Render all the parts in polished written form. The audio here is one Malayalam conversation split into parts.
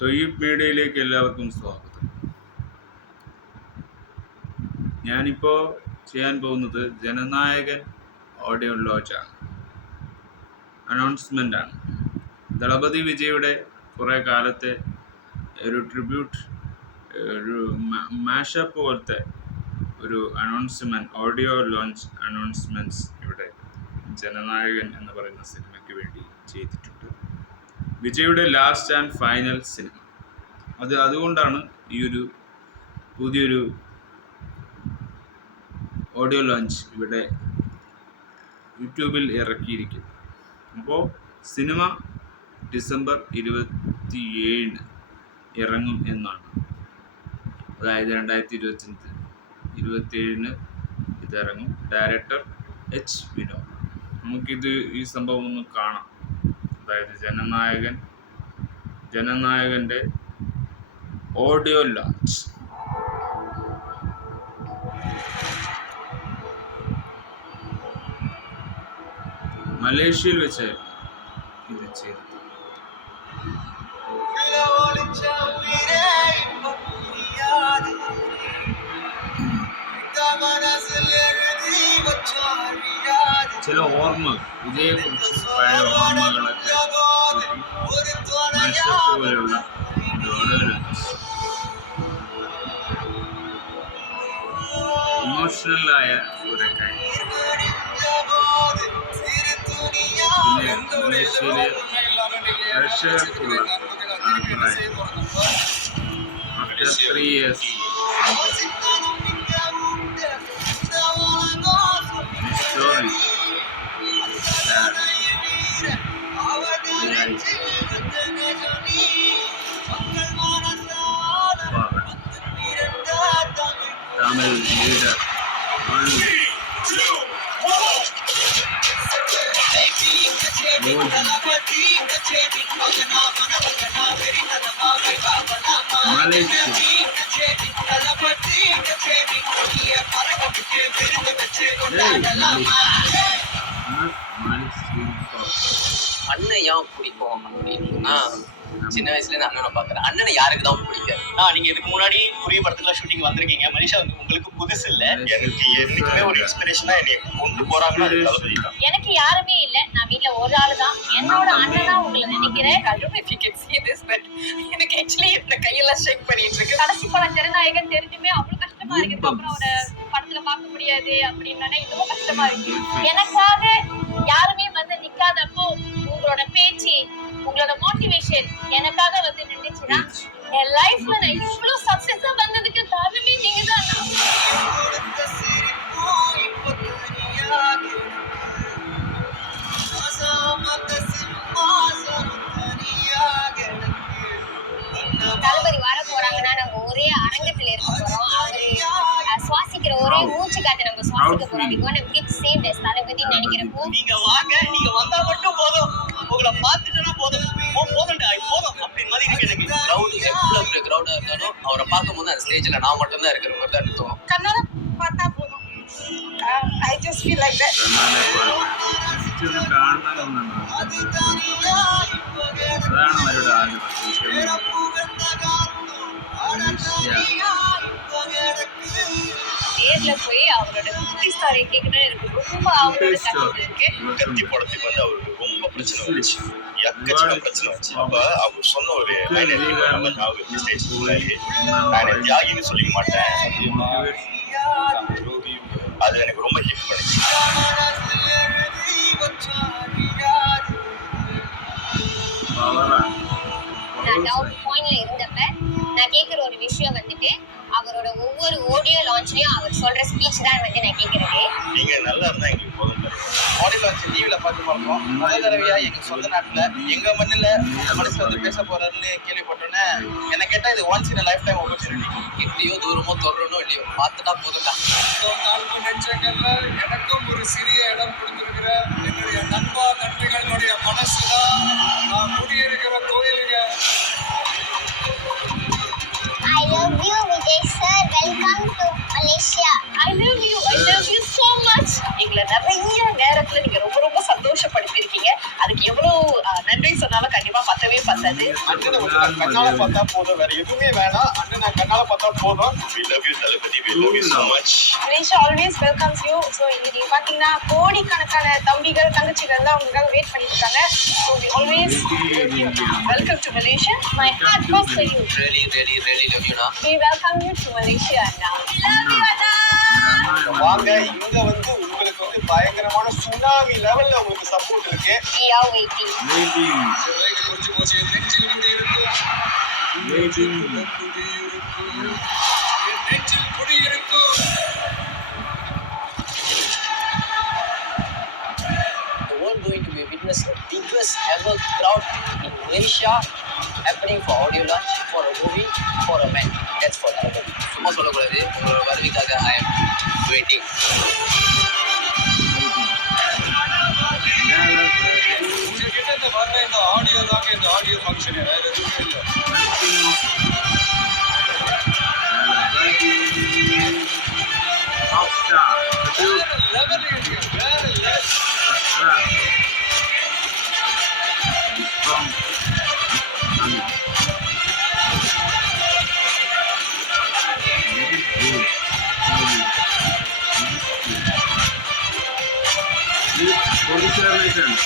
തൊയ്യബ് മീഡിയയിലേക്ക് എല്ലാവർക്കും സ്വാഗതം. ഞാനിപ്പോൾ ചെയ്യാൻ പോകുന്നത് ജനനായകൻ ഓഡിയോ ലോഞ്ചാണ്, അനൗൺസ്മെൻ്റാണ്. ദളപതി വിജയുടെ കുറേ കാലത്തെ ഒരു ട്രിബ്യൂട്ട്, ഒരു മാഷപ്പ് പോലത്തെ ഒരു അനൗൺസ്മെൻറ്റ്, ഓഡിയോ ലോഞ്ച് അനൗൺസ്മെൻറ്റ്സ് ഇവിടെ ജനനായകൻ എന്ന് പറയുന്ന സിനിമയ്ക്ക് വേണ്ടി ചെയ്തിട്ടുണ്ട്. വിജയുടെ ലാസ്റ്റ് ആൻഡ് ഫൈനൽ സിനിമ. അതുകൊണ്ടാണ് ഈ ഒരു പുതിയൊരു ഓഡിയോ ലോഞ്ച് ഇവിടെ യൂട്യൂബിൽ ഇറക്കിയിരിക്കുന്നത്. അപ്പോൾ സിനിമ ഡിസംബർ 27 ഇറങ്ങും എന്നാണ്. അതായത് 2027 ഇതിറങ്ങും. Director H. വിനോദ്. നമുക്കിത് ഈ സംഭവം ഒന്ന് കാണാം. അതായത് ജനനായകൻ്റെ ഓഡിയോ ലോഞ്ച്. മലേഷ്യയിൽ വെച്ചായിരുന്നു ഇത് ചെയ്തത്. ചില ഓർമ്മകൾ, വിജയെക്കുറിച്ച് പഴയ ഓർമ്മകളൊക്കെ പോലെയുള്ള ഇമോഷണലായ ഒരു കാര്യം. പിന്നെ മലേഷ്യയിലെ പ്രേക്ഷകർക്കുള്ള അഭിപ്രായം. After 3 years story, sad, Tamil leader அண்ணன் ஏன் பிடிக்கும் அப்படின்னா, சின்ன வயசுல இருந்து அண்ணனை பாக்குறேன். அண்ணனை யாருக்கு தான் பிடிக்காது? நீங்க இதுக்கு முன்னாடி புதிய படத்துல ஷூட்டிங் வந்திருக்கீங்க. மனிஷா வந்து உங்களுக்கு புதுசு இல்ல. எனக்கு என்னைக்குமே ஒரு இன்ஸ்பிரேஷனா என்னை கொண்டு போறாங்கன்னா எனக்கு யாருமே இல்ல. நான் வீட்ல ஒரு ஆளு தான். என்னோட அண்ணனா உங்களை நினைக்கிறேன். எனக்கு ஆக்சுவலி இந்த கையெல்லாம் ஷேக் பண்ணிட்டு இருக்கு. கடைசி படம் ஜனநாயகன் தெரிஞ்சுமே அவ்வளவு கஷ்டமா இருக்கு. அப்புறம் ஒரு படத்துல பார்க்க முடியாது அப்படின்னா இன்னும் கஷ்டமா இருக்கு. எனக்காக யாருமே வந்து நிக்காதப்போ உங்களோட பேச்சு, உங்களோட மோட்டிவேஷன் எனக்காக வந்து நின்றுச்சுன்னா என் லைஃப்ல நான் இவ்வளவு சக்சஸா வந்ததுக்கு காரணமே நீங்க தான். தளபதி வர போறாங்கன்னா நம்ம ஒரே அரங்கத்துல இருக்க போறோம். அவரு சுவாசிக்கிற ஒரே மூச்சு காத்து நம்ம சுவாசிக்க போறோம். தளபதி நினைக்கிறப்போ நீங்க வாங்க, நீங்க வந்தா மட்டும் போதும், உங்களை பார்த்துட்டா போதும், போதும்டா போதும் அப்படி மாதிரி இருக்கு. எனக்கு கிரௌட் எவ்வளவு பெரிய கிரௌடா இருந்தாலும் அவரை பார்க்கும்போது அந்த ஸ்டேஜ்ல நான் மட்டும் தான் இருக்கிற மாதிரி தான் தோணும். கண்ணால பார்த்தா போதும். I just feel like that. நேர்ல போய் அவரோட குட்டி ஸ்டாரை கேட்கணும். எனக்கு ரொம்ப அவரோட கத்தி படத்துக்கு வந்து அவருக்கு ரொம்ப பிரச்சனை வந்துச்சு, எக்கச்சக்க பிரச்சனை வந்துச்சு. அப்ப அவர் சொன்ன ஒரு நான் தியாகின்னு சொல்லிக்க மாட்டேன், அது எனக்கு ரொம்ப ஹிட் பண்ணுச்சு. நான் டவுட் பாயிண்ட்ல இருந்தப்ப நான் கேட்குற ஒரு விஷயம் வந்துட்டு அவரோட ஒவ்வொரு ஆடியோ லான்ச்லயும் அவர் சொல்ற ஸ்பீச் தான் வந்து நான் கேட்கறது. நீங்க நல்லா இருந்தா எங்களுக்கு போதும். ஆடியோ லான்ச் டிவில பார்த்து பார்ப்போம். முதல் தடவையா எங்க சொந்த நாட்டுல எங்க மண்ணில மனுஷன் வந்து பேச போறாருன்னு கேள்விப்பட்டோன்னே என்ன கேட்டா இது once in lifetime opportunity. இப்படியோ தூரமோ தொடரணும் இல்லையோ பார்த்துட்டா போதும்டா. நெஞ்சங்கள்ல எனக்கும் ஒரு சிறிய இடம் கொடுத்திருக்கிற என்னுடைய நண்பா நன்றிகளுடைய மனசுதான் நான் குடியிருக்கிற கோயிலுங்க. I love you, Vijay sir. Welcome to Malaysia. I love you so much. எங்களை நிறைய நேரத்துல நீங்க ரொம்ப ரொம்ப சந்தோஷப்படுத்திருக்கீங்க. அதுக்கு எவ்வளவு நன்றி சொன்னாலும் கண்டிப்பா பத்தவே பத்தாது. வருது. அண்ணனை மட்டும் நான் கண்ணால பார்த்தா போதும், வேற எதுவுமே வேணாம். அண்ணன் நான் கண்ணால பார்த்தா போதும். We love you Thalapathy, we love you so much. Malaysia always welcomes you. So இன்னைக்கு பாத்தீங்கன்னா கோடிக்கணக்கான தம்பிகள் தங்கச்சிகள் தான் உங்களுக்காக வெயிட் பண்ணிட்டு இருக்காங்க. So we always love you. Welcome to Malaysia. My heart goes for you. Really love you na. We welcome you to Malaysia Anna. Love you Anna. வாங்க, இங்க வந்து உங்களுக்கு வந்து பயங்கரமான சுனாமி லெவல்ல உங்களுக்கு சப்போர்ட் இருக்கு. We are waiting. கொஞ்சம் கொஞ்சம் நெஞ்சில் குடியிருக்கும். நெஞ்சில் குடியிருக்கும். The world going to be witness the biggest ever crowd in Malaysia happening for audio launch for a movie for a man. That's for everybody. சும்மா சொல்லக்கூடாது, உங்களோட வருவிக்காக I am waiting. உங்ககிட்ட இந்த வர்ற இந்த ஆடியோ தாங்க இந்த ஆடியோ ஃபங்க்ஷன், வேற எதுவுமே இல்லை. லெவல் வேற லெவல். പോലീസുകാരനായിട്ടാണ്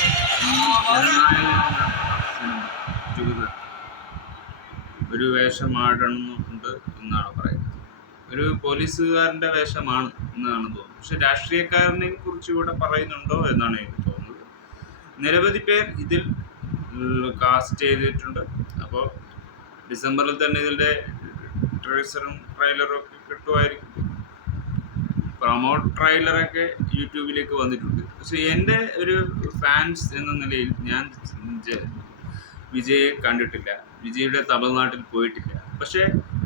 ഒരു വേഷമാടുന്നുണ്ട് എന്നാണ് പറയുന്നത്. ഒരു പോലീസുകാരൻ്റെ വേഷമാണ് എന്നാണ് തോന്നുന്നത്. പക്ഷെ രാഷ്ട്രീയക്കാരനെ കുറിച്ച് ഇവിടെ പറയുന്നുണ്ടോ എന്നാണ് എനിക്ക് തോന്നുന്നത്. നിരവധി പേർ ഇതിൽ കാസ്റ്റ് ചെയ്തിട്ടുണ്ട്. അപ്പോൾ ഡിസംബറിൽ തന്നെ ഇതിൻ്റെ ട്രേസറും ട്രെയിലറും ഒക്കെ കിട്ടുമായിരിക്കും. പ്രൊമോ ട്രെയിലറൊക്കെ യൂട്യൂബിലേക്ക് വന്നിട്ടുണ്ട്. പക്ഷെ എൻ്റെ ഒരു ഫാൻസ് എന്ന നിലയിൽ ഞാൻ വിജയെ കണ്ടിട്ടില്ല, വിജയുടെ തമിഴ്നാട്ടിൽ പോയിട്ടില്ല. പക്ഷേ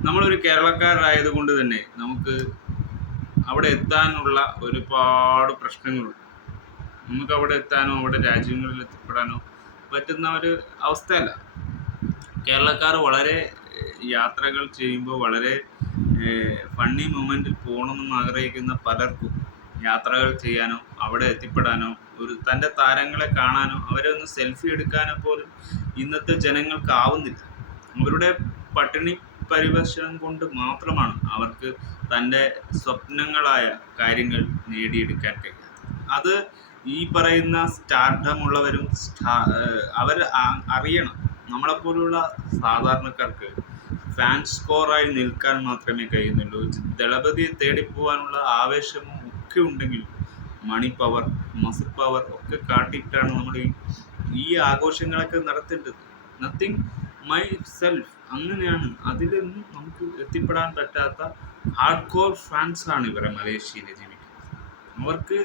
നമ്മളൊരു കേരളക്കാരായതുകൊണ്ട് തന്നെ നമുക്ക് അവിടെ എത്താനുള്ള ഒരുപാട് പ്രശ്നങ്ങളുണ്ട്. നമുക്ക് അവിടെ എത്താനോ അവിടെ രാജ്യങ്ങളിൽ എത്തിപ്പെടാനോ പറ്റുന്ന ഒരു അവസ്ഥയല്ല. കേരളക്കാർ വളരെ യാത്രകൾ ചെയ്യുമ്പോൾ വളരെ ഫണ്ണി മൊമെൻറ്റിൽ പോകണമെന്ന് ആഗ്രഹിക്കുന്ന പലർക്കും യാത്രകൾ ചെയ്യാനോ അവിടെ എത്തിപ്പെടാനോ തൻ്റെ താരങ്ങളെ കാണാനോ അവരെ ഒന്ന് സെൽഫി എടുക്കാനോ പോലും ഇന്നത്തെ ജനങ്ങൾക്കാവുന്നില്ല. അവരുടെ പട്ടിണി പരിവേഷണം കൊണ്ട് മാത്രമാണ് അവർക്ക് തൻ്റെ സ്വപ്നങ്ങളായ കാര്യങ്ങൾ നേടിയെടുക്കാൻ കഴിയുന്നത്. അത് ഈ പറയുന്ന സ്റ്റാർഡം ഉള്ളവരും അവർ അറിയണം. നമ്മളെപ്പോലുള്ള സാധാരണക്കാർക്ക് ഫാൻ സ്കോറായി നിൽക്കാൻ മാത്രമേ കഴിയുന്നുള്ളൂ. ദളപതിയെ തേടിപ്പോവാനുള്ള ആവേശവും ഒക്കെ ഉണ്ടെങ്കിലും മണി പവർ, മസിൽ പവർ ഒക്കെ കാട്ടിയിട്ടാണ് നമ്മൾ ഈ ആഘോഷങ്ങളൊക്കെ നടത്തേണ്ടത്. നത്തിങ് മൈ സെൽഫ് അങ്ങനെയാണ്. അതിലൊന്നും നമുക്ക് എത്തിപ്പെടാൻ പറ്റാത്ത ഹാർഡ് കോർ ഫാൻസാണ് ഇവരെ മലേഷ്യയിൽ ജീവിക്കുന്നത്. അവർക്ക്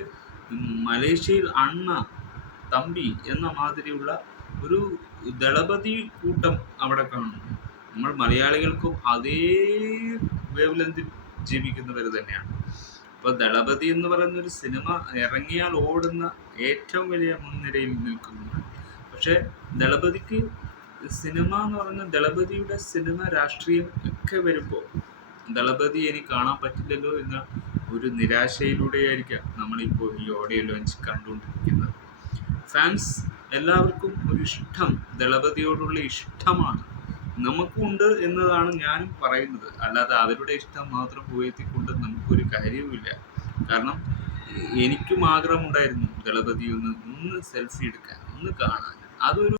മലേഷ്യയിൽ അണ്ണ തമ്പി എന്ന മാതിരിയുള്ള ഒരു ദളപതി കൂട്ടം അവിടെ കാണുന്നു. നമ്മൾ മലയാളികൾക്കും അതേ വേവ് ലെങ്തിൽ ജീവിക്കുന്നവർ തന്നെയാണ്. അപ്പോൾ ദളപതി എന്ന് പറയുന്നൊരു സിനിമ ഇറങ്ങിയാൽ ഓടുന്ന ഏറ്റവും വലിയ മുൻനിരയിൽ നിൽക്കുന്നതാണ്. പക്ഷേ ദളപതിക്ക് സിനിമ എന്ന് പറഞ്ഞാൽ ദളപതിയുടെ സിനിമ രാഷ്ട്രീയം ഒക്കെ വരുമ്പോൾ ദളപതി എനിക്ക് കാണാൻ പറ്റില്ലല്ലോ എന്ന ഒരു നിരാശയിലൂടെയായിരിക്കാം നമ്മളിപ്പോൾ ഈ ഓഡിയോ ലോഞ്ച് കണ്ടുകൊണ്ടിരിക്കുന്നത്. ഫാൻസ് എല്ലാവർക്കും ഒരു ഇഷ്ടം, ദളപതിയോടുള്ള ഇഷ്ടമാണ് നമുക്കുണ്ട് എന്നതാണ് ഞാനും പറയുന്നത്. അല്ലാതെ അവരുടെ ഇഷ്ടം മാത്രം ഉയർത്തിക്കൊണ്ട് നമുക്കൊരു കാര്യവുമില്ല. കാരണം എനിക്കും ആഗ്രഹമുണ്ടായിരുന്നു ദളപതി ഒന്ന് സെൽഫി എടുക്കാൻ, ഒന്ന് കാണാൻ. അതൊരു